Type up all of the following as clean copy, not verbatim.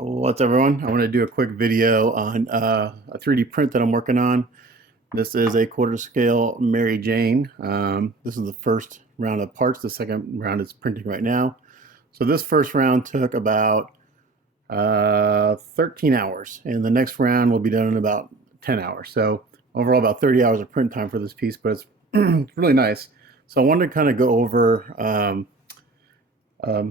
What's up, everyone? I want to do a quick video on a 3D print that I'm working on. This is a quarter scale Mary Jane. This is the first round of parts. The second round is printing right now. So this first round took about 13 hours, and the next round will be done in about 10 hours. So overall about 30 hours of print time for this piece, but it's really nice. So I wanted to kind of go over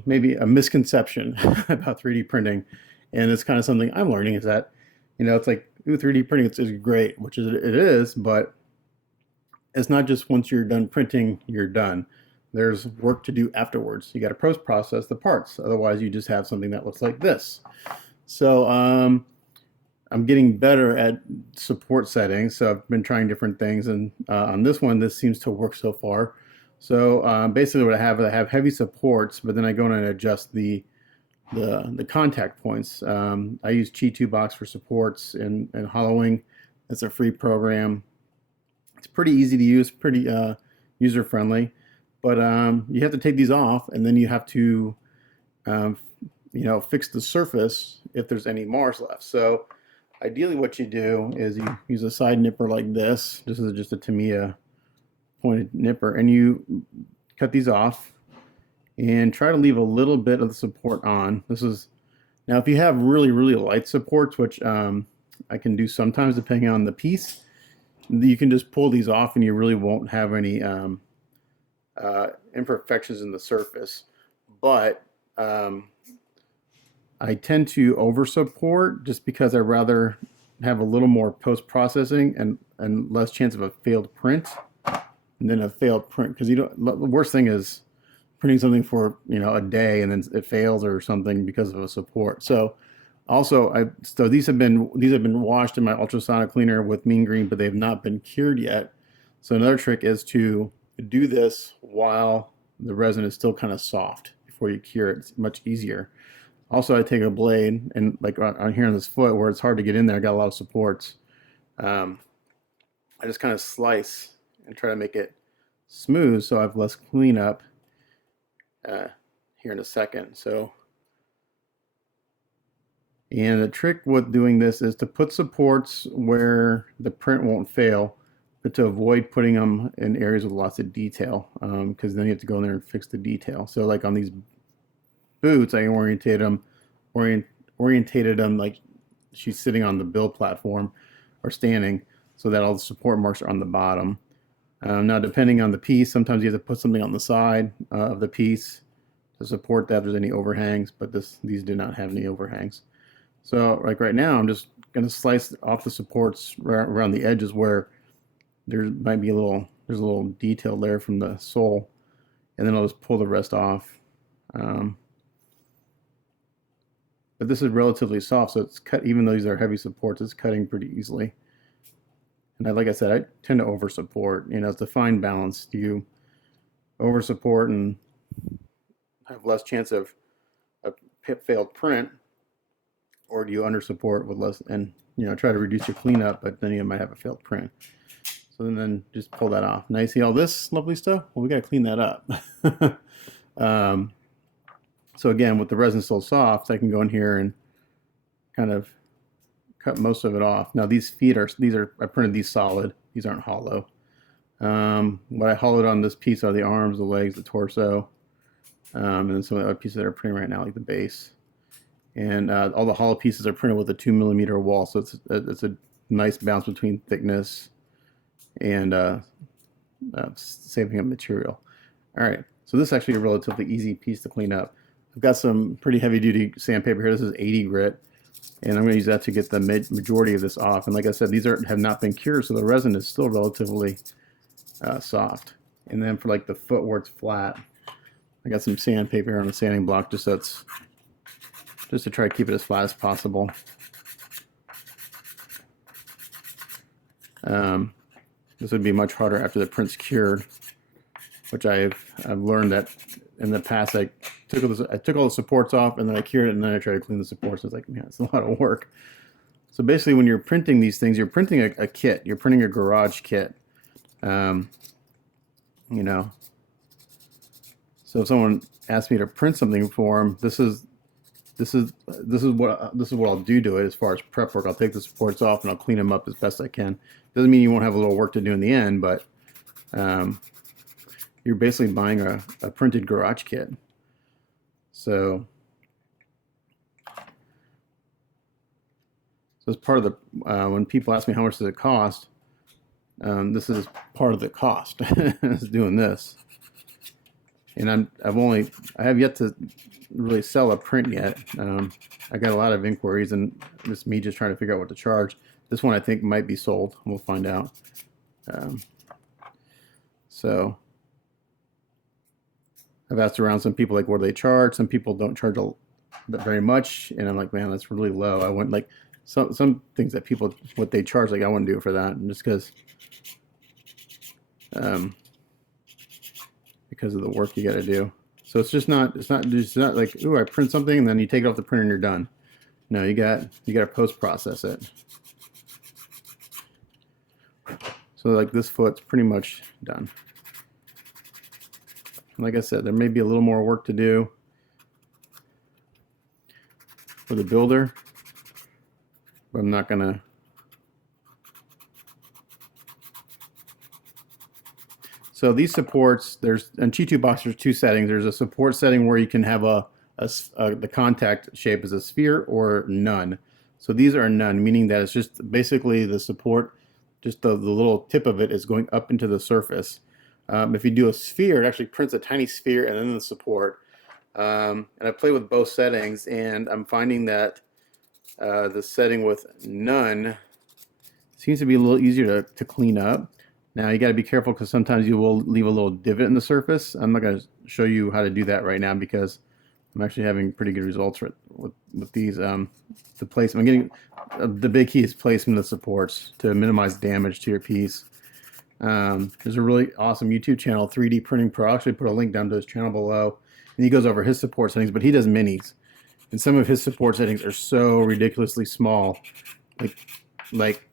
maybe a misconception about 3D printing. And it's kind of something I'm learning is that, it's like, ooh, 3D printing is great, which is it is, but it's not just once you're done printing, you're done. There's work to do afterwards. You got to post-process the parts. Otherwise, you just have something that looks like this. So I'm getting better at support settings. So I've been trying different things. And on this one, this seems to work so far. So basically what I have heavy supports, but then I go in and adjust the contact points. I use Chi2Box for supports and hollowing. It's a free program. It's pretty easy to use, pretty user friendly. But you have to take these off, and then you have to fix the surface if there's any Mars left. So ideally what you do is you use a side nipper like this. This is just a Tamiya pointed nipper, and you cut these off and try to leave a little bit of the support on. This is, now if you have really light supports, which I can do sometimes depending on the piece, you can just pull these off and you really won't have any imperfections in the surface. But I tend to over support just because I'd rather have a little more post-processing and less chance of a failed print than a failed print, because the worst thing is printing something for a day and then it fails or something because of a support. So also these have been washed in my ultrasonic cleaner with mean green, but they have not been cured yet. So another trick is to do this while the resin is still kind of soft before you cure it. It's much easier. Also, I take a blade and, like on here on this foot where it's hard to get in there, I got a lot of supports. I just kind of slice and try to make it smooth so I have less cleanup here in a second. So, and the trick with doing this is to put supports where the print won't fail, but to avoid putting them in areas with lots of detail, because then you have to go in there and fix the detail. So like on these boots, I orientated them like she's sitting on the build platform or standing, so that all the support marks are on the bottom. Now, depending on the piece, sometimes you have to put something on the side of the piece to support that if there's any overhangs, but these do not have any overhangs. So like right now, I'm just going to slice off the supports around the edges where there might be there's a little detail there from the sole, and then I'll just pull the rest off. But this is relatively soft, so it's cut, even though these are heavy supports, it's cutting pretty easily. And like I said, I tend to over support. It's a fine balance. Do you over support and have less chance of a failed print, or do you under support with less and try to reduce your cleanup, but then you might have a failed print? So then just pull that off. Now you see all this lovely stuff? Well, we got to clean that up. So again, with the resin still soft, I can go in here and kind of cut most of it off. Now these feet I printed these solid. These aren't hollow. What I hollowed on this piece are the arms, the legs, the torso, and then some of the other pieces that are printed right now, like the base. And all the hollow pieces are printed with a 2mm wall, so it's a nice balance between thickness and saving up material. All right, so this is actually a relatively easy piece to clean up. I've got some pretty heavy-duty sandpaper here. This is 80 grit, and I'm going to use that to get the majority of this off. And like I said, these have not been cured, so the resin is still relatively soft. And then for like the foot where it's flat, I got some sandpaper here on a sanding block, just to try to keep it as flat as possible. This would be much harder after the print's cured, which I've learned that in the past I took all the supports off and then I cured it and then I tried to clean the supports. It's like, man, it's a lot of work. So basically, when you're printing these things, you're printing a kit. You're printing a garage kit. So if someone asks me to print something for them, this is this is what I'll do to it as far as prep work. I'll take the supports off and I'll clean them up as best I can. Doesn't mean you won't have a little work to do in the end, but you're basically buying a printed garage kit. So as part of the when people ask me how much does it cost, this is part of the cost is doing this. And I have yet to really sell a print yet. I got a lot of inquiries, and it's me just trying to figure out what to charge. This one I think might be sold. We'll find out. So I've asked around some people, like, what do they charge? Some people don't charge very much, and I'm like, man, that's really low. I want, like, some things that people, what they charge, like, I wouldn't do it for that, and just because of the work you got to do. So it's just not like, ooh, I print something and then you take it off the printer and you're done. No, you got to post process it. So like this foot's pretty much done. And like I said, there may be a little more work to do for the builder, but I'm not gonna. So these supports, in T2 Box, there's two settings. There's a support setting where you can have the contact shape is a sphere or none. So these are none, meaning that it's just basically the support, just the little tip of it is going up into the surface. If you do a sphere, it actually prints a tiny sphere and then the support. And I play with both settings, and I'm finding that the setting with none seems to be a little easier to clean up. Now you got to be careful because sometimes you will leave a little divot in the surface. I'm not going to show you how to do that right now because I'm actually having pretty good results with these. The placement, I'm getting the big key is placement of supports to minimize damage to your piece. There's a really awesome YouTube channel, 3D Printing Pro. I'll actually put a link down to his channel below, and he goes over his support settings, but he does minis, and some of his support settings are so ridiculously small, like.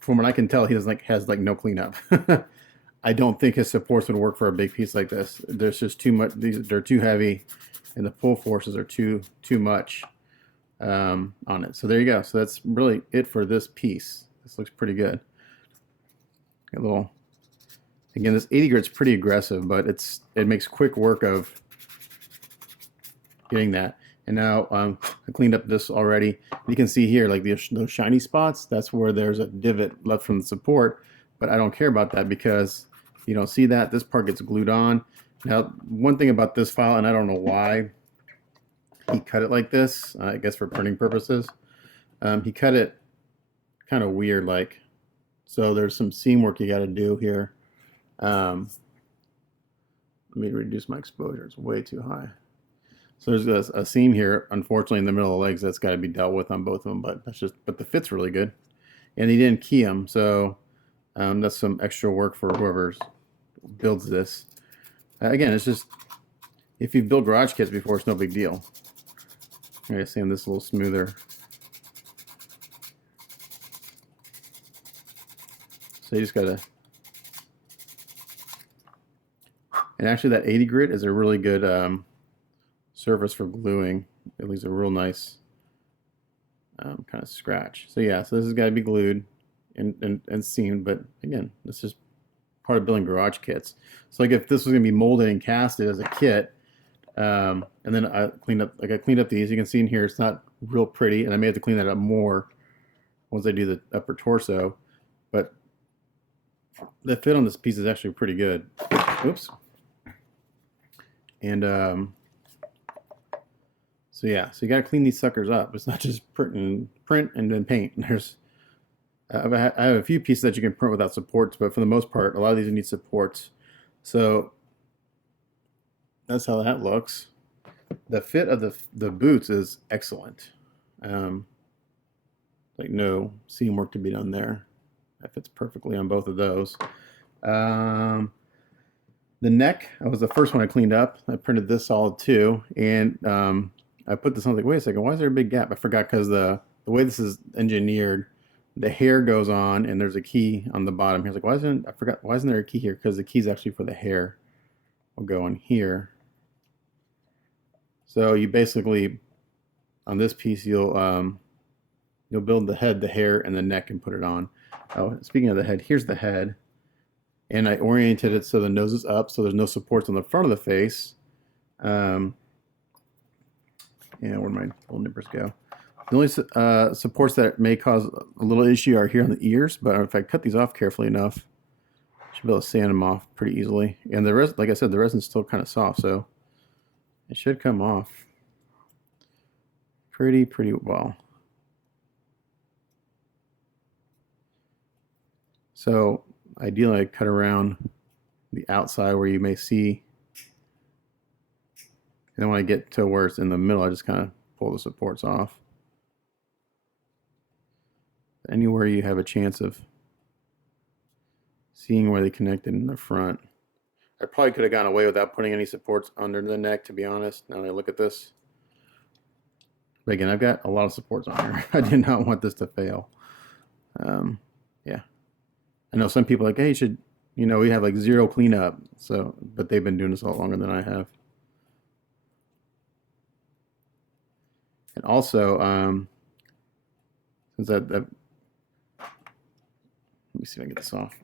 From what I can tell, he has no cleanup. I don't think his supports would work for a big piece like this. There's just too much. They're too heavy, and the pull forces are too much on it. So there you go. So that's really it for this piece. This looks pretty good. A little. Again, this 80 grit's pretty aggressive, but it makes quick work of getting that. And now I cleaned up this already. You can see here, like those shiny spots, that's where there's a divot left from the support, but I don't care about that because you don't see that. This part gets glued on. Now, one thing about this file, and I don't know why he cut it like this, I guess for printing purposes, he cut it kind of weird, like, so there's some seam work you got to do here. Let me reduce my exposure, it's way too high. So there's a seam here, unfortunately, in the middle of the legs that's got to be dealt with on both of them, but the fit's really good. And he didn't key them, so that's some extra work for whoever builds this. Again, it's just, if you've built garage kits before, it's no big deal. I'm going to sand this a little smoother. So you just got to, and actually that 80 grit is a really good surface for gluing. It leaves a real nice kind of scratch. So yeah, so this has got to be glued and seamed, but again, this is part of building garage kits. So like if this was gonna be molded and casted as a kit, and then I cleaned up these, you can see in here it's not real pretty, and I may have to clean that up more once I do the upper torso, but the fit on this piece is actually pretty good. Oops. And so yeah, so you got to clean these suckers up. It's not just print and then paint. There's I have a few pieces that you can print without supports, but for the most part, a lot of these need supports. So that's how that looks. The fit of the boots is excellent. Like no seam work to be done there. That fits perfectly on both of those. The neck, that was the first one I cleaned up. I printed this solid too, and I put this on, like, wait a second, why is there a big gap? I forgot, because the way this is engineered, the hair goes on and there's a key on the bottom here. It's like, why isn't there a key here? Because the key's actually for the hair. Will go in here. So you basically On this piece, you'll build the head, the hair, and the neck and put it on. Oh, speaking of the head, here's the head. And I oriented it so the nose is up, so there's no supports on the front of the face. Um, yeah, where'd my little nippers go? The only supports that may cause a little issue are here on the ears, but if I cut these off carefully enough, I should be able to sand them off pretty easily. And the rest, like I said, the resin's still kind of soft, so it should come off pretty well. So ideally I cut around the outside where you may see, and then when I get to where it's in the middle, I just kind of pull the supports off. Anywhere you have a chance of seeing where they connected in the front. I probably could have gone away without putting any supports under the neck, to be honest, now that I look at this. But again, I've got a lot of supports on here. I did not want this to fail. Yeah. I know some people are like, hey, you should, we have like zero cleanup. So, but they've been doing this a lot longer than I have. And also, since let me see if I can get this off.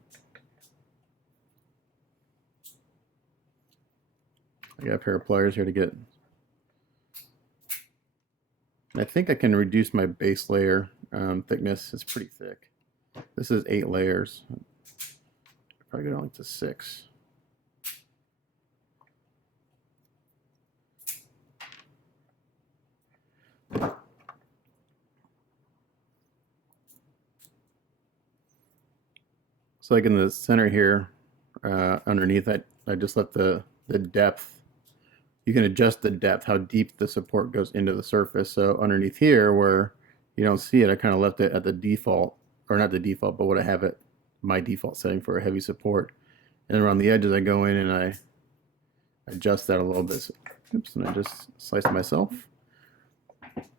I got a pair of pliers here to get. I think I can reduce my base layer thickness. It's pretty thick. This is 8 layers. Probably go down like to 6. So like in the center here, underneath I just let the depth, you can adjust the depth, how deep the support goes into the surface. So underneath here where you don't see it, I kind of left it at the default, or not the default, but what I have it, my default setting for a heavy support. And around the edges I go in and I adjust that a little bit. So, oops, and I just sliced myself.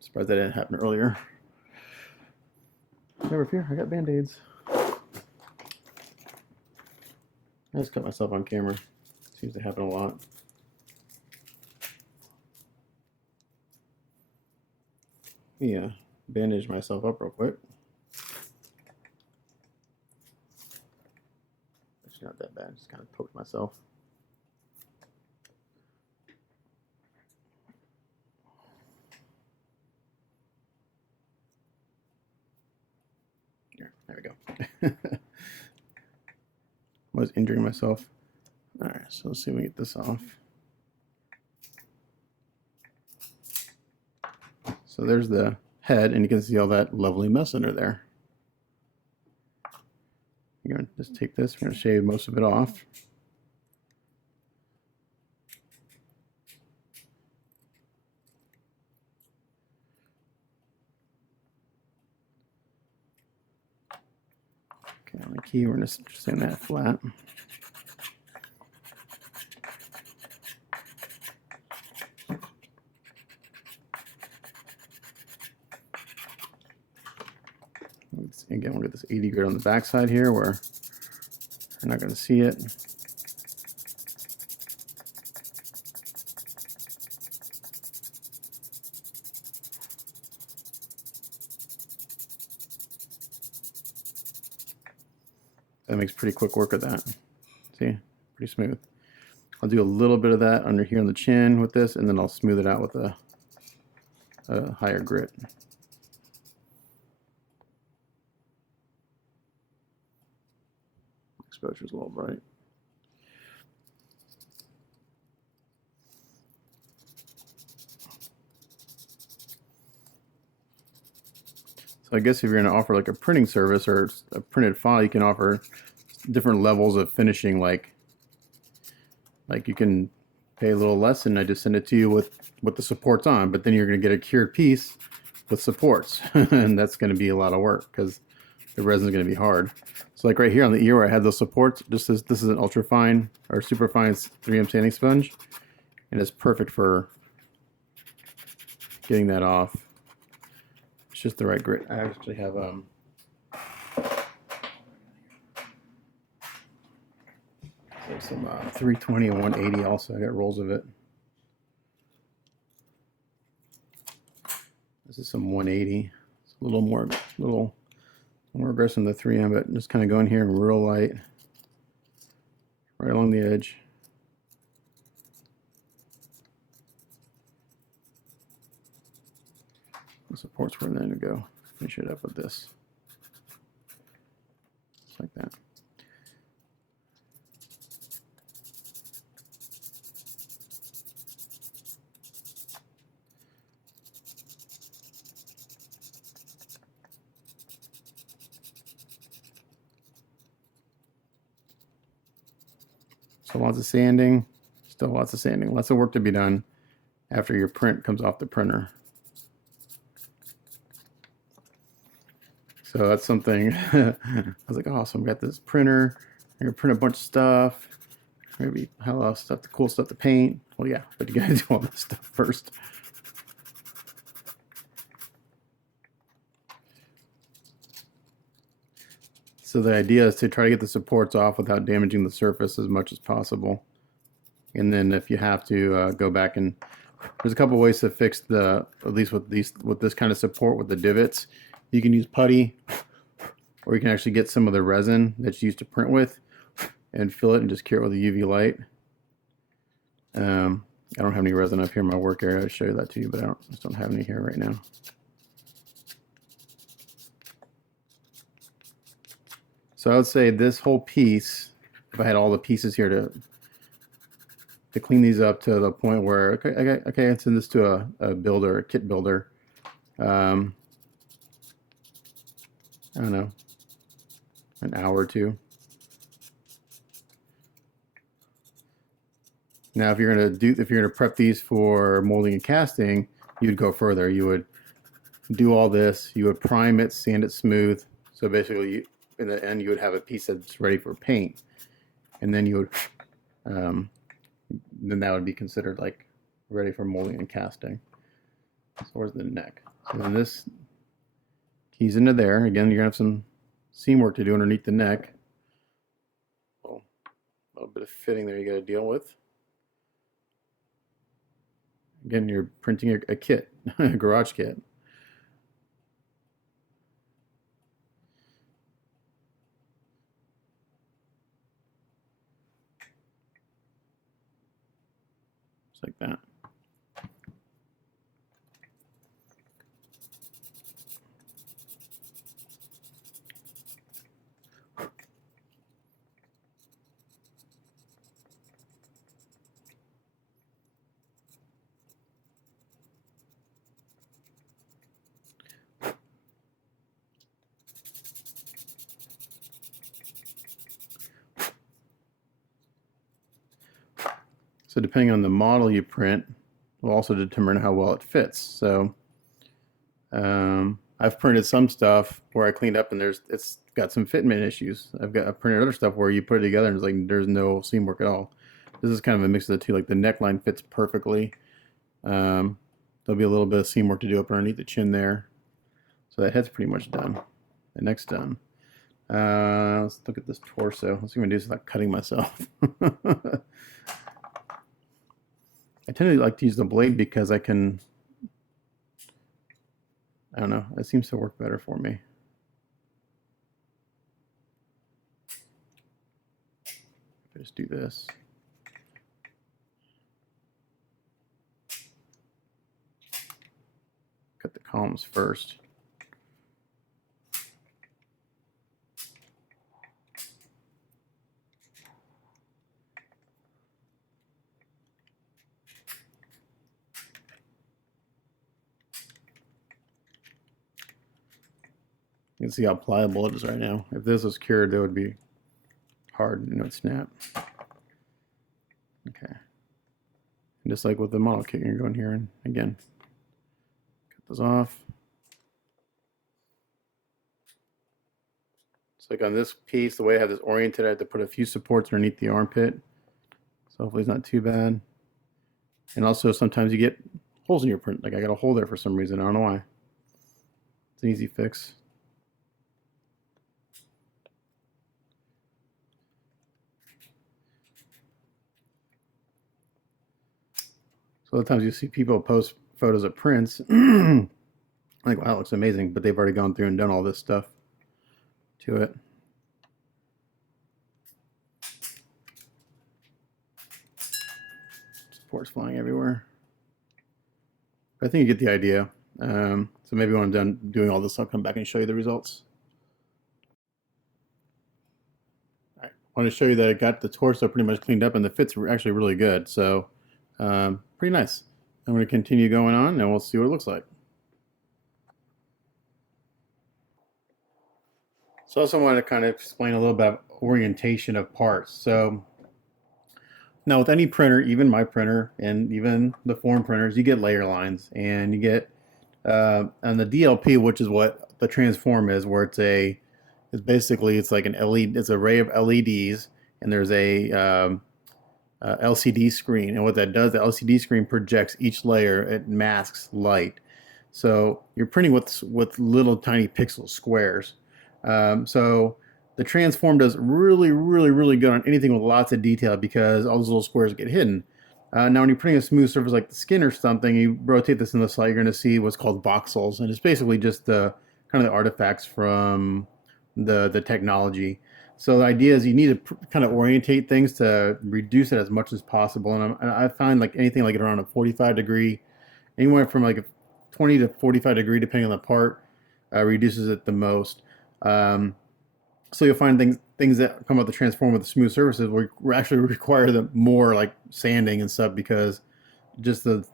Surprised that didn't happen earlier. Never fear, I got band-aids. I just cut myself on camera. Seems to happen a lot. Yeah, bandage myself up real quick. It's not that bad, just kind of poked myself. There we go. I was injuring myself. All right, so let's see if we get this off. So there's the head, and you can see all that lovely mess under there. You're gonna just take this, we're gonna shave most of it off. Okay, on the key, we're gonna sand that flat. Again, we'll get this 80 grit on the back side here where you're not going to see it. That makes pretty quick work of that. See, pretty smooth. I'll do a little bit of that under here on the chin with this, and then I'll smooth it out with a higher grit. Exposure's a little bright. So I guess if you're going to offer like a printing service or a printed file, you can offer different levels of finishing. Like you can pay a little less, and I just send it to you with the supports on. But then you're going to get a cured piece with supports, and that's going to be a lot of work because the resin is going to be hard. So like right here on the ear where I had those supports, this is an ultra fine or super fine 3M sanding sponge, and it's perfect for getting that off. It's just the right grit. I actually have some 320 and 180 also. I got rolls of it. This is some 180. It's a little more aggressive than the 3M, but just kind of going here and real light, right along the edge. The supports where then to go. Finish it up with this, just like that. So lots of sanding, still lots of sanding, lots of work to be done after your print comes off the printer. So that's something I was like, awesome, got this printer, I'm gonna print a bunch of stuff, maybe how else stuff, the cool stuff to paint. Well, yeah, but you gotta do all this stuff first. So the idea is to try to get the supports off without damaging the surface as much as possible. And then if you have to go back, and there's a couple ways to fix the, at least with this kind of support with the divots. You can use putty, or you can actually get some of the resin that's used to print with and fill it and just cure it with a UV light. I don't have any resin up here in my work area. I'll show you that to you, but I just don't have any here right now. So I would say this whole piece, if I had all the pieces here to clean these up to the point where, okay, I can send this to a builder, a kit builder. I don't know, an hour or two. Now, if you're gonna prep these for molding and casting, you'd go further. You would do all this. You would prime it, sand it smooth. So basically, in the end, you would have a piece that's ready for paint, and then you would, then that would be considered like ready for molding and casting. So where's the neck? So then this keys into there. Again, you're gonna have some seam work to do underneath the neck. Well, a little bit of fitting there you got to deal with. Again, you're printing a kit, a garage kit. Just like that. So depending on the model you print will also determine how well it fits. So I've printed some stuff where I cleaned up and it's got some fitment issues. I've printed other stuff where you put it together and it's like there's no seam work at all. This is kind of a mix of the two. Like the neckline fits perfectly. There'll be a little bit of seam work to do up underneath the chin there. So that head's pretty much done. The neck's done. Let's look at this torso. Let's see what I do this without cutting myself. I tend to like to use the blade because I don't know, it seems to work better for me. I just do this. Cut the columns first. You can see how pliable it is right now. If this was cured, that would be hard and it would snap. Okay. And just like with the model kit, you're going here and again, cut those off. It's like on this piece, the way I have this oriented, I have to put a few supports underneath the armpit. So hopefully it's not too bad. And also sometimes you get holes in your print. Like I got a hole there for some reason. I don't know why. It's an easy fix. So a lot of times you see people post photos of prints and I'm like, wow, it looks amazing, but they've already gone through and done all this stuff to it. Supports flying everywhere. I think you get the idea. So maybe when I'm done doing all this, I'll come back and show you the results. All right. I want to show you that I got the torso pretty much cleaned up and the fits were actually really good. So pretty nice. I'm going to continue going on and we'll see what it looks like. So I also want to kind of explain a little bit about orientation of parts. So now with any printer, even my printer and even the foreign printers, you get layer lines and you get on the DLP, which is what the transform is, where it's basically it's like an LED, it's an array of LEDs and there's a LCD screen, and what that does, the LCD screen projects each layer, it masks light. So you're printing with little tiny pixel squares. So the transform does really good on anything with lots of detail because all those little squares get hidden. Now when you're printing a smooth surface like the skin or something, you rotate this in the slide, you're going to see what's called voxels, and it's basically just the kind of the artifacts from the technology. So the idea is you need to kind of orientate things to reduce it as much as possible. And I find like anything like around a 45 degree, anywhere from like a 20 to 45 degree, depending on the part, reduces it the most. So you'll find things that come out the transform with the smooth surfaces will actually require the more like sanding and stuff because just the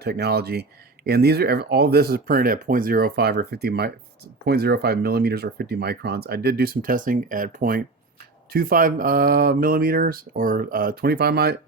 technology. And these are all this is printed at 0.05 or 0.05 millimeters or 50 microns. I did do some testing at 0.25 millimeters or 25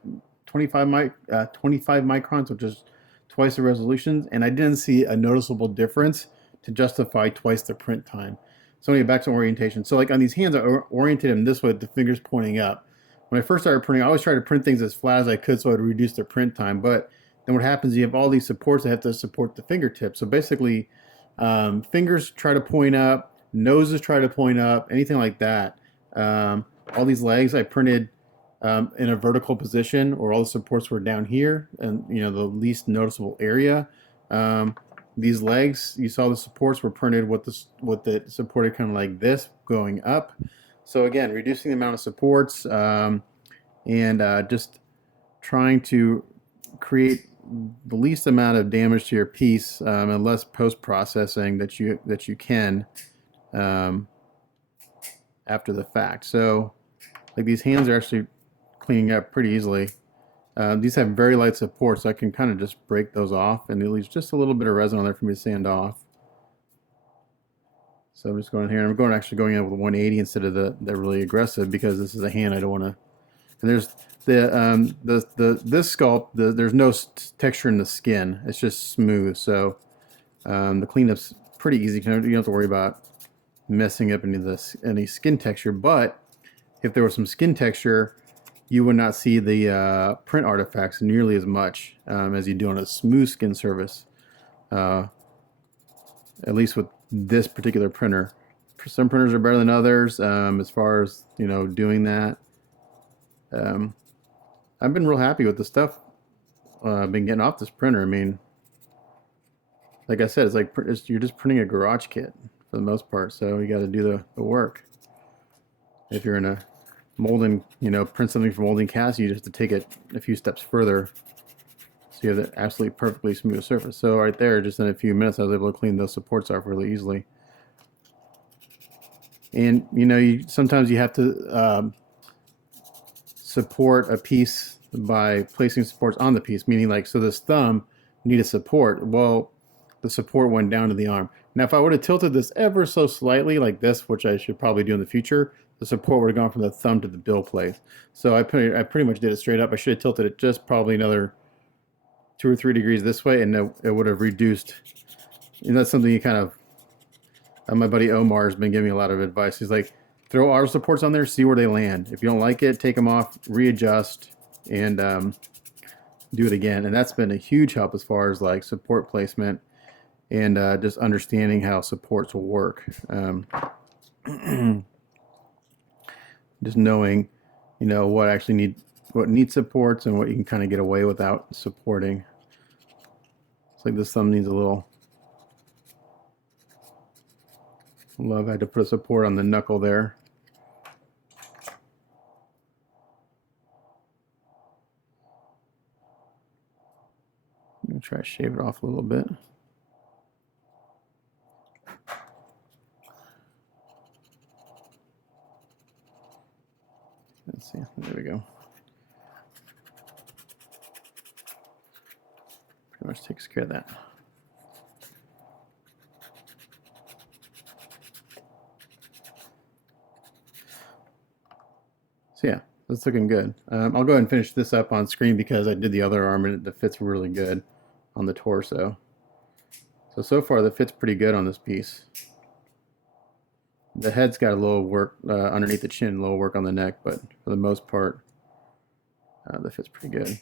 microns, which is twice the resolutions, and I didn't see a noticeable difference to justify twice the print time. So anyway, back to orientation. So like on these hands, I oriented them this way with the fingers pointing up. When I first started printing, I always tried to print things as flat as I could so it would reduce the print time. But then what happens, you have all these supports that have to support the fingertips. So basically, fingers try to point up, noses try to point up, anything like that. All these legs I printed in a vertical position, or all the supports were down here, and the least noticeable area. These legs, you saw the supports were printed with the supported kind of like this going up. So again, reducing the amount of supports and just trying to create the least amount of damage to your piece and less post-processing that you can after the fact. So like these hands are actually cleaning up pretty easily. These have very light support, so I can kind of just break those off, and it leaves just a little bit of resin on there for me to sand off. So I'm just going here, and I'm actually going in with 180 instead of the really aggressive because this is a hand I don't want to. And there's this sculpt. There's no texture in the skin; it's just smooth. So the cleanup's pretty easy. You don't have to worry about messing up any skin texture. But if there was some skin texture, you would not see the print artifacts nearly as much as you do on a smooth skin surface, at least with this particular printer. Some printers are better than others as far as doing that. I've been real happy with the stuff I've been getting off this printer. I mean, like I said, it's like you're just printing a garage kit for the most part, so you got to do the work. If you're in a molding, print something from molding cast, you just have to take it a few steps further so you have the absolutely perfectly smooth surface. So right there, just in a few minutes, I was able to clean those supports off really easily. And sometimes you have to support a piece by placing supports on the piece, meaning like, so this thumb needed support. Well, the support went down to the arm. Now, if I would have tilted this ever so slightly like this, which I should probably do in the future, the support would have gone from the thumb to the bill plate. So I pretty much did it straight up. I should have tilted it just probably another 2 or 3 degrees this way, and it would have reduced. And that's something you kind of, my buddy Omar has been giving me a lot of advice. He's like, throw auto supports on there, see where they land. If you don't like it, take them off, readjust, and do it again. And that's been a huge help as far as like support placement and just understanding how supports will work. Just knowing, what needs supports and what you can kind of get away without supporting. It's like this thumb needs a little Love had to put a support on the knuckle there. I'm gonna try to shave it off a little bit. Let's see, there we go. Pretty much takes care of that. So yeah, that's looking good. I'll go ahead and finish this up on screen because I did the other arm and it fits really good on the torso. So far the fit's pretty good on this piece. The head's got a little work underneath the chin, a little work on the neck, but for the most part, the fit's pretty good.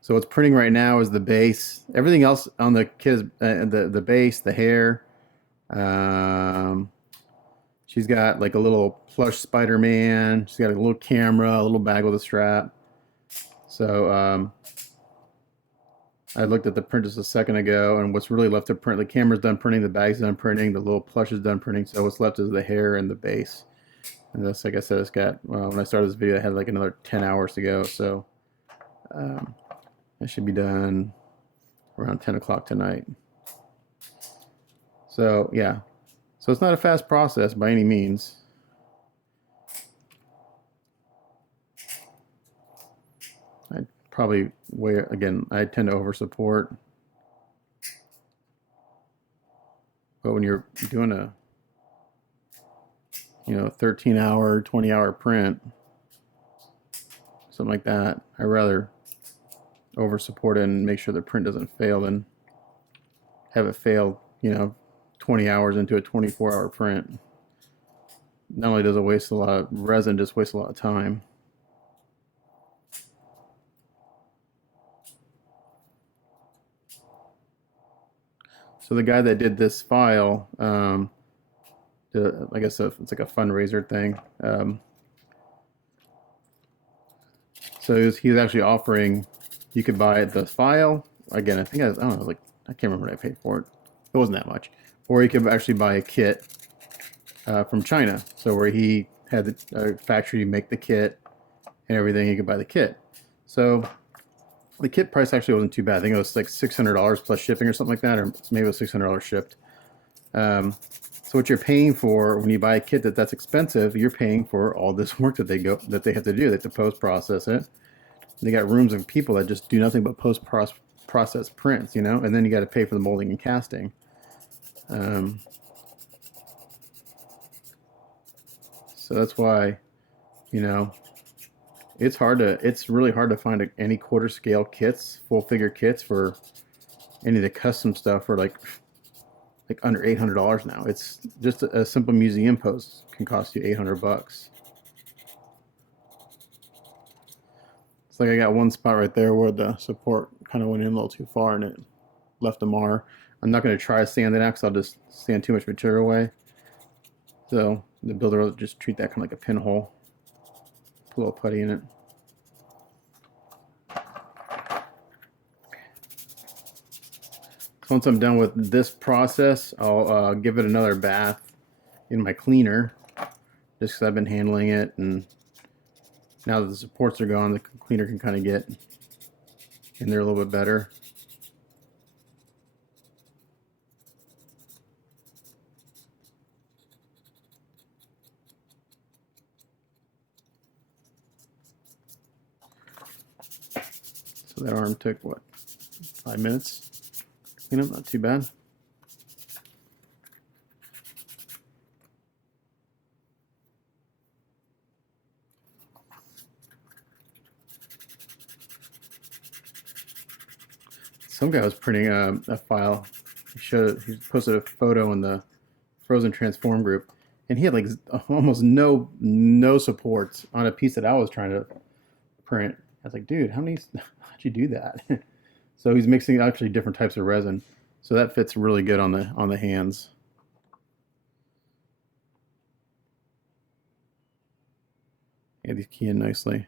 So what's printing right now is the base. Everything else on the kit is the base, the hair. She's got like a little plush Spider-Man. She's got a little camera, a little bag with a strap. So I looked at the print just a second ago, and what's really left to print, the camera's done printing, the bag's done printing, the little plush is done printing, so what's left is the hair and the base. And this, like I said, it's got, when I started this video, I had like another 10 hours to go, so it should be done around 10 o'clock tonight. So, yeah. So it's not a fast process by any means. I'd probably again, I tend to over support. But when you're doing a 13-hour, 20-hour print, something like that, I'd rather over support it and make sure the print doesn't fail than have it fail, 20 hours into a 24-hour print. Not only does it waste a lot of resin, just wastes a lot of time. So the guy that did this file, I guess it's like a fundraiser thing. So he was actually offering, you could buy the file. Again, I think I don't know, like I can't remember what I paid for it. It wasn't that much. Or you could actually buy a kit from China. So where he had a factory make the kit and everything, you could buy the kit. So the kit price actually wasn't too bad. I think it was like $600 plus shipping or something like that, or maybe it was $600 shipped. So what you're paying for when you buy a kit that's expensive, you're paying for all this work that they have to do. They have to post process it. They got rooms of people that just do nothing but post process prints, and then you got to pay for the molding and casting. So that's why, it's really hard to find any quarter scale kits, full figure kits for any of the custom stuff for like under $800 now. It's just a simple museum pose can cost you $800. It's like I got one spot right there where the support kind of went in a little too far and it left a mar. I'm not going to try to sand it out because I'll just sand too much material away. So the builder will just treat that kind of like a pinhole. Put a little putty in it. So once I'm done with this process, I'll give it another bath in my cleaner, just because I've been handling it, and now that the supports are gone, the cleaner can kind of get in there a little bit better. So that arm took, what, 5 minutes? Not too bad. Some guy was printing a file. He posted a photo in the Frozen Transform group, and he had like almost no supports on a piece that I was trying to print. I was like, dude, how'd you do that? So he's mixing actually different types of resin, so that fits really good on the hands. Yeah, these key in nicely.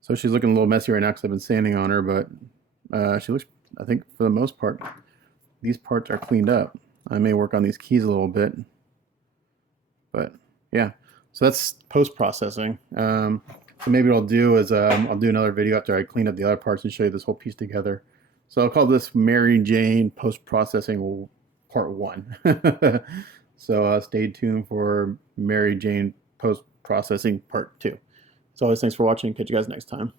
So she's looking a little messy right now because I've been sanding on her, but she looks, I think, for the most part, these parts are cleaned up. I may work on these keys a little bit, but yeah. So that's post-processing. So maybe what I'll do is I'll do another video after I clean up the other parts and show you this whole piece together. So I'll call this Mary Jane post-processing part 1. So stay tuned for Mary Jane post-processing part 2. As always, thanks for watching. Catch you guys next time.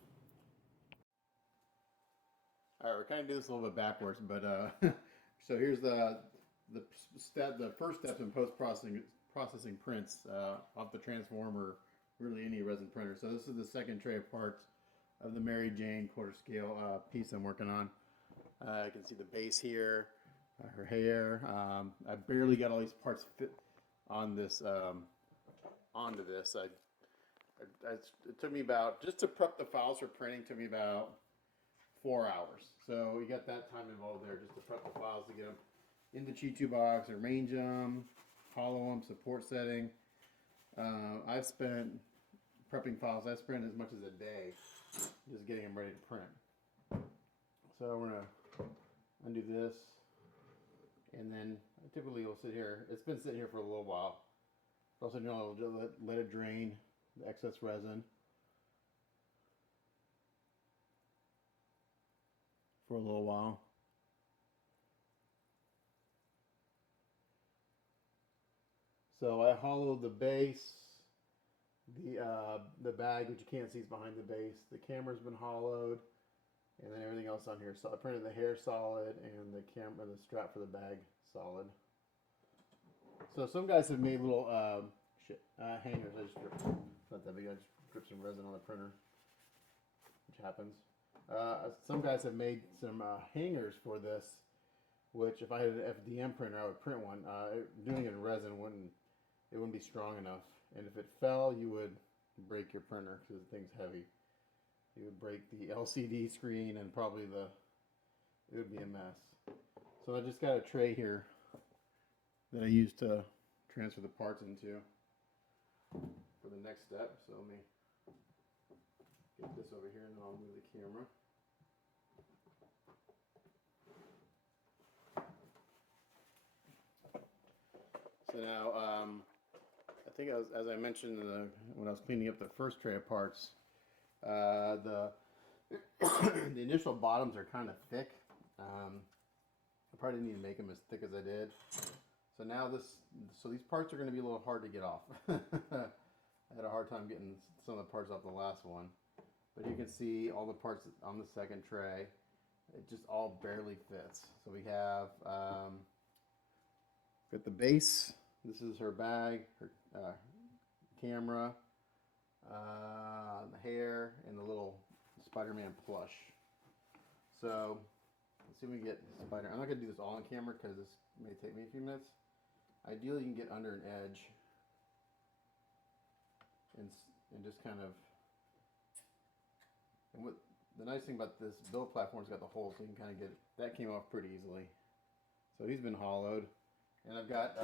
All right, we're kind of doing this a little bit backwards, but so here's the first steps in processing prints off the transformer, really any resin printer. So this is the second tray of parts of the Mary Jane quarter scale piece I'm working on. You can see the base here, her hair. I barely got all these parts fit on this onto this. It took me about, just to prep the files for printing, took me about 4 hours. So you got that time involved there just to prep the files to get them in the G2 box, arrange them, hollow them, support setting. I've spent prepping files. I've spent as much as a day just getting them ready to print. So we're gonna undo this, and then typically you'll sit here. It's been sitting here for a little while. Also, let it drain the excess resin for a little while. So I hollowed the base, the bag, which you can't see is behind the base. The camera's been hollowed, and then everything else on here. So I printed the hair solid and the strap for the bag solid. So some guys have made little hangers. I just dripped, not that big. I just dripped some resin on the printer, which happens. Some guys have made some hangers for this, which if I had an FDM printer, I would print one. Doing it in resin wouldn't be strong enough, and if it fell, you would break your printer because the thing's heavy. You would break the LCD screen, and probably it would be a mess. So I just got a tray here that I use to transfer the parts into for the next step. So let me get this over here, and then I'll move the camera. So now, I think as I mentioned when I was cleaning up the first tray of parts, the the initial bottoms are kind of thick. I probably didn't need to make them as thick as I did. So now these parts are going to be a little hard to get off. I had a hard time getting some of the parts off the last one, but you can see all the parts on the second tray. It just all barely fits. So we have got the base. This is her bag, her camera, the hair, and the little Spider-Man plush. So let's see if we can get Spider. I'm not going to do this all on camera because this may take me a few minutes. Ideally, you can get under an edge and just kind of. And what the nice thing about this build platform is got the hole, so you can kind of get that came off pretty easily. So he's been hollowed. And I've got,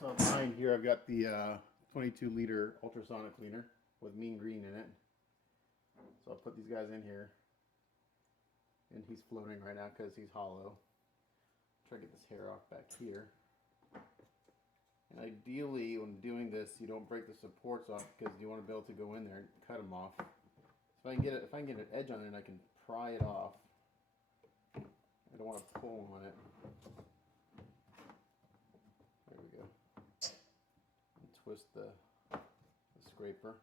so behind here I've got the 22-liter ultrasonic cleaner with mean green in it. So I'll put these guys in here. And he's floating right now because he's hollow. Try to get this hair off back here. And ideally, when doing this, you don't break the supports off because you want to be able to go in there and cut them off. So if I can get an edge on it, I can pry it off. I don't want to pull on it. There we go. And twist the scraper.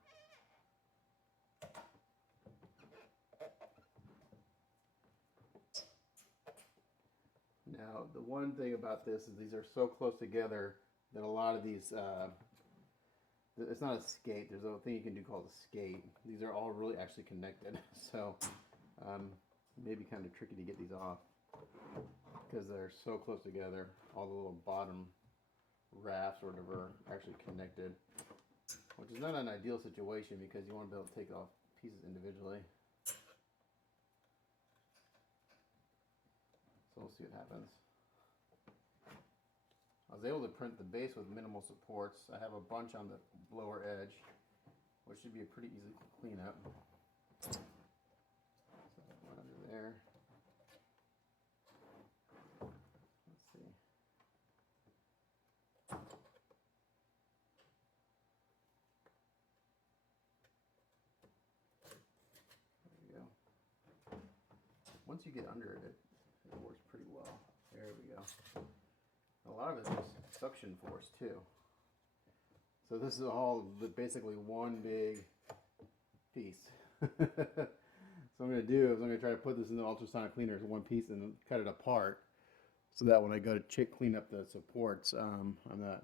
Now, the one thing about this is these are so close together that a lot of these, it's not a skate. There's a thing you can do called a skate. These are all really actually connected. So, maybe kind of tricky to get these off because they're so close together. All the little bottom rafts or whatever are actually connected, which is not an ideal situation because you want to be able to take off pieces individually. So we'll see what happens. I was able to print the base with minimal supports. I have a bunch on the lower edge, which should be a pretty easy cleanup. So one under there. once you get under it, it works pretty well. There we go. A lot of it is suction force too. So this is all basically one big piece. So what I'm going to do is I'm going to try to put this in the ultrasonic cleaner as one piece and cut it apart, so that when I go to clean up the supports, I'm not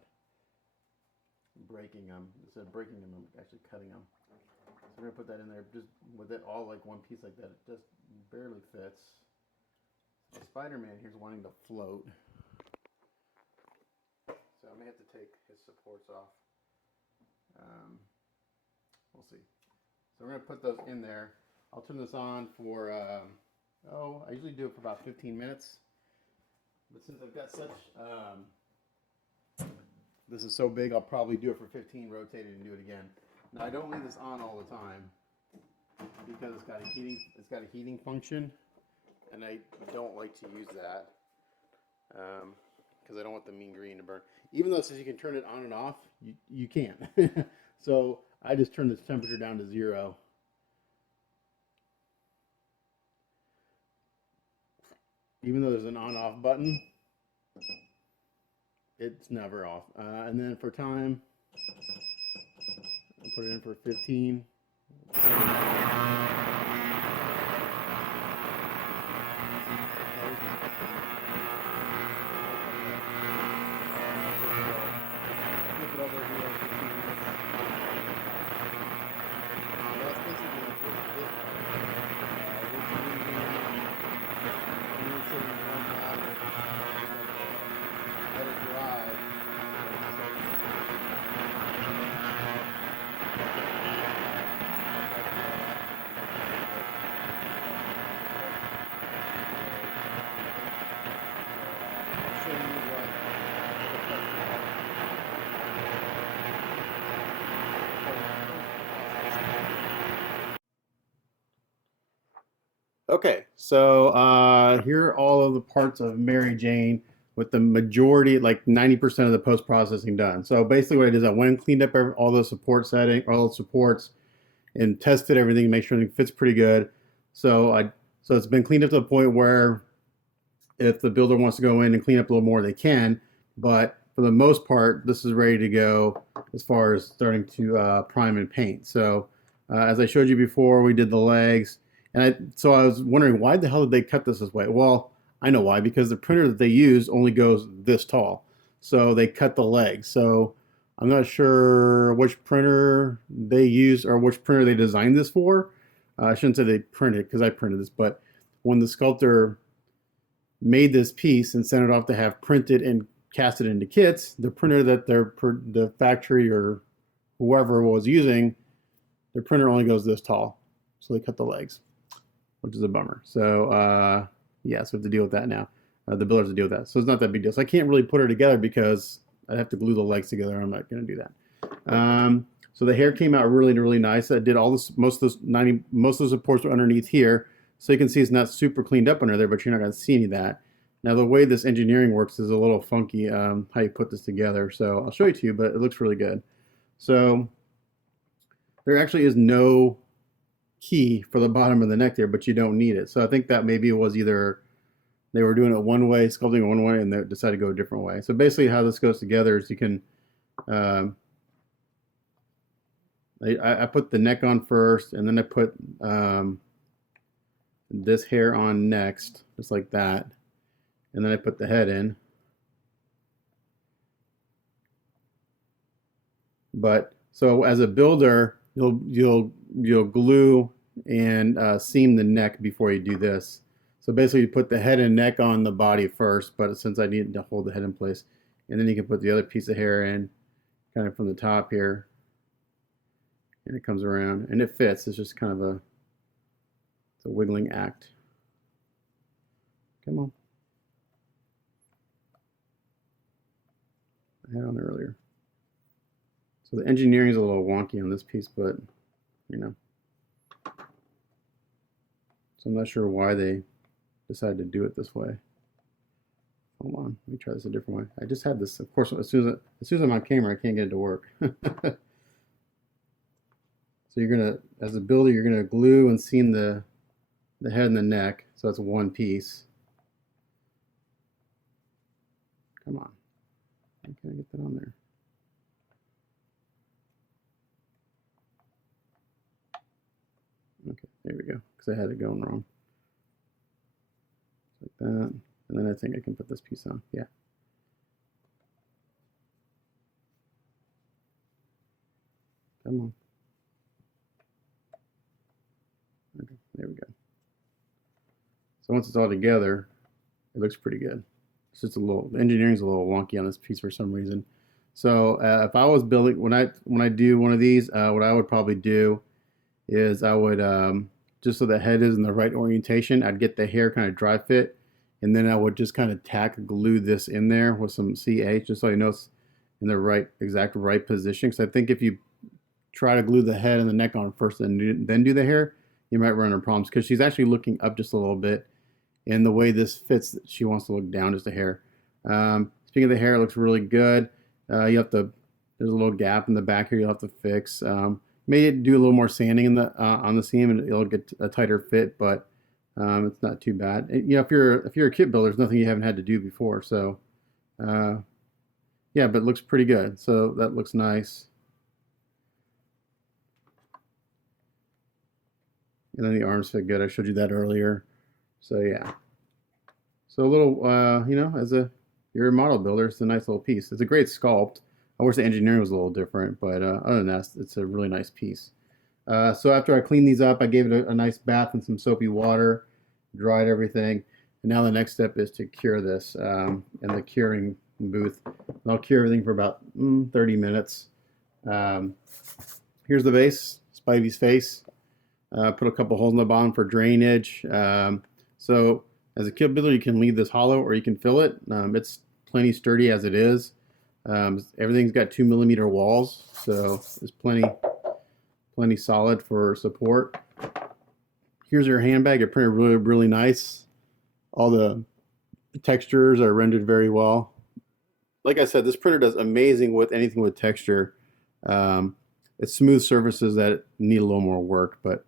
breaking them. Instead of breaking them, I'm actually cutting them. So we're going to put that in there just with it all like one piece like that. It just barely fits. So Spider-Man here's wanting to float. So I may have to take his supports off. We'll see. So we're going to put those in there. I'll turn this on for, I usually do it for about 15 minutes. But since I've got such, this is so big, I'll probably do it for 15, rotate it, and do it again. Now I don't leave this on all the time because it's got a heating function, and I don't like to use that because I don't want the mean green to burn. Even though it says you can turn it on and off, you can't. So I just turn this temperature down to 0. Even though there's an on-off button, it's never off. And then for time, I'll put it in for 15. Okay, so here are all of the parts of Mary Jane with the majority, like 90% of the post-processing done. So basically what I did is I went and cleaned up all the support setting, all the supports, and tested everything, make sure everything fits pretty good. So it's been cleaned up to the point where if the builder wants to go in and clean up a little more, they can. But for the most part, this is ready to go as far as starting to prime and paint. So as I showed you before, we did the legs. So I was wondering, why the hell did they cut this way? Well, I know why, because the printer that they use only goes this tall. So they cut the legs. So I'm not sure which printer they use or which printer they designed this for. I shouldn't say they printed, because I printed this, but when the sculptor made this piece and sent it off to have printed and casted into kits, the printer that the factory or whoever was using, the printer only goes this tall. So they cut the legs, which is a bummer. So yeah, so we have to deal with that now. The builders have to deal with that. So it's not that big deal. So I can't really put her together because I'd have to glue the legs together. I'm not going to do that. So the hair came out really, really nice. I did all this, most of the supports were underneath here. So you can see it's not super cleaned up under there, but you're not going to see any of that. Now the way this engineering works is a little funky, how you put this together. So I'll show it to you, but it looks really good. So there actually is no key for the bottom of the neck there, but you don't need it. So I think that maybe it was either they were doing it one way, sculpting it one way, and they decided to go a different way. So basically how this goes together is you can, I put the neck on first, and then I put this hair on next, just like that. And then I put the head in. But so as a builder, you'll glue and seam the neck before you do this. So basically you put the head and neck on the body first, but since I need to hold the head in place, and then you can put the other piece of hair in kind of from the top here, and it comes around and it fits. It's just kind of it's a wiggling act. Come on. I had on there earlier. So the engineering is a little wonky on this piece, but you know. So I'm not sure why they decided to do it this way. Hold on, let me try this a different way. I just had this, of course, as soon as I'm on camera, I can't get it to work. So you're gonna, as a builder, you're gonna glue and seam the the head and the neck. So that's one piece. Come on. How can I get that on there? Okay, there we go, because I had it going wrong. Like that. And then I think I can put this piece on. Yeah. Come on. Okay, there we go. So once it's all together, it looks pretty good. It's just a little, the engineering's a little wonky on this piece for some reason. So if I was building, when I do one of these, what I would probably do is I would, just so the head is in the right orientation, I'd get the hair kind of dry fit, and then I would just kind of tack glue this in there with some CH, just so you know it's in the exact right position. Because I think if you try to glue the head and the neck on first and then do the hair, you might run into problems, because she's actually looking up just a little bit, and the way this fits, she wants to look down just a hair. Speaking of the hair, it looks really good. You have to, there's a little gap in the back here you'll have to fix. Maybe do a little more sanding in the on the seam, and it'll get a tighter fit, but it's not too bad. And, you know, if you're a kit builder, there's nothing you haven't had to do before. So yeah, but it looks pretty good. So that looks nice. And then the arms fit good. I showed you that earlier. So yeah. So a little, you know, you're a model builder, it's a nice little piece. It's a great sculpt. I wish the engineering was a little different, but other than that, it's a really nice piece. So after I cleaned these up, I gave it a nice bath in some soapy water, dried everything, and now the next step is to cure this in the curing booth. And I'll cure everything for about 30 minutes. Here's the base, Spivey's face. Put a couple holes in the bottom for drainage. So as a kit builder, you can leave this hollow or you can fill it. It's plenty sturdy as it is. Everything's got 2mm walls, so it's plenty solid for support. Here's your handbag. It printed really nice. All the textures are rendered very well. Like I said, this printer does amazing with anything with texture. It's smooth surfaces that need a little more work, but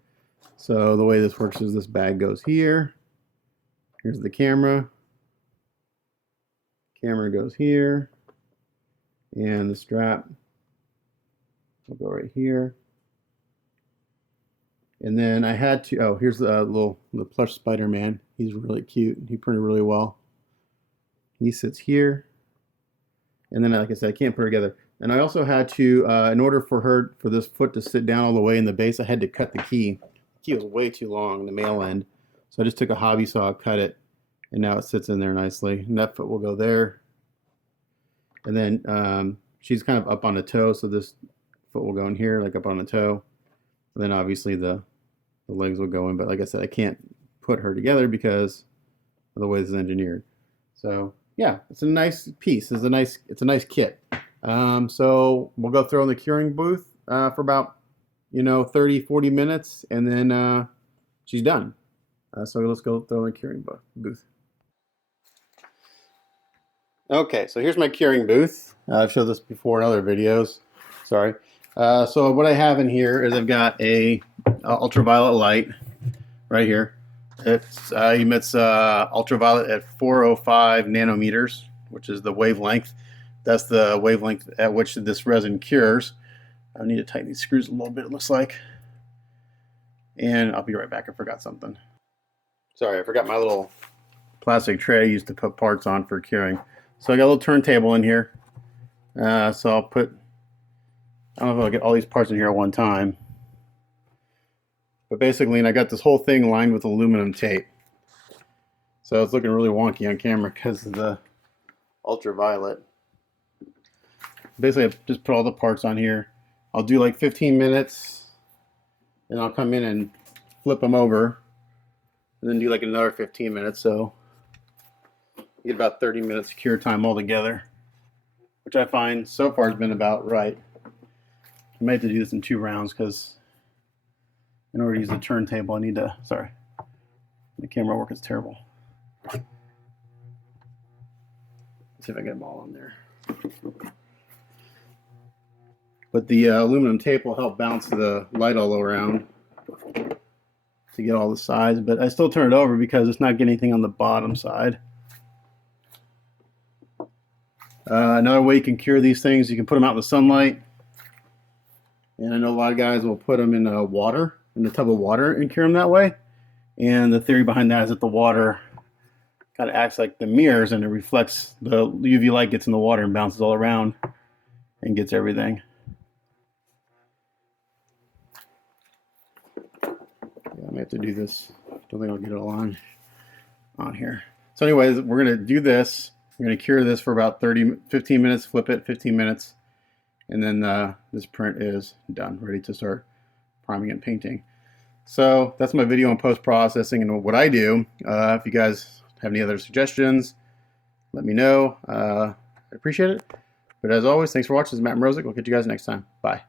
so the way this works is this bag goes here. Here's the camera. Camera goes here. And the strap will go right here. And then I had to, oh, here's the plush Spider-Man. He's really cute. He printed really well. He sits here. And then, like I said, I can't put her together. And I also had to, in order for this foot to sit down all the way in the base, I had to cut the key. The key was way too long, the male end. So I just took a hobby saw, cut it, and now it sits in there nicely. And that foot will go there. And then she's kind of up on the toe, so this foot will go in here, like up on the toe. And then obviously the legs will go in. But like I said, I can't put her together because of the way this is engineered. So yeah, it's a nice piece. It's a nice kit. So we'll go throw in the curing booth for about 30-40 minutes, and then she's done. So let's go throw in the curing booth. Okay, so here's my curing booth. I've showed this before in other videos. Sorry. So what I have in here is I've got a ultraviolet light right here. It emits ultraviolet at 405 nanometers, which is the wavelength. That's the wavelength at which this resin cures. I need to tighten these screws a little bit, it looks like. And I'll be right back. I forgot something. Sorry, I forgot my little plastic tray I used to put parts on for curing. So I got a little turntable in here. So I'll put, I don't know if I'll get all these parts in here at one time. But basically, and I got this whole thing lined with aluminum tape. So it's looking really wonky on camera because of the ultraviolet. Basically, I just put all the parts on here. I'll do like 15 minutes, and I'll come in and flip them over, and then do like another 15 minutes. So you get about 30 minutes cure time altogether, which I find so far has been about right. I may have to do this in 2 rounds because in order to use the turntable, I need to, sorry, the camera work is terrible. Let's see if I get them all on there. But the aluminum tape will help bounce the light all around. to get all the sides, but I still turn it over because it's not getting anything on the bottom side. Another way you can cure these things, you can put them out in the sunlight. And I know a lot of guys will put them in water, in a tub of water, and cure them that way. And the theory behind that is that the water kind of acts like the mirrors, and it reflects, the UV light gets in the water and bounces all around and gets everything. Yeah, I may have to do this. Don't think I'll get it all on here. So anyways, we're going to do this. We're going to cure this for about 15 minutes, flip it 15 minutes. And then this print is done, ready to start priming and painting. So that's my video on post-processing and what I do. If you guys have any other suggestions, let me know. I appreciate it. But as always, thanks for watching. This is Matt Mrozek. We'll catch you guys next time. Bye.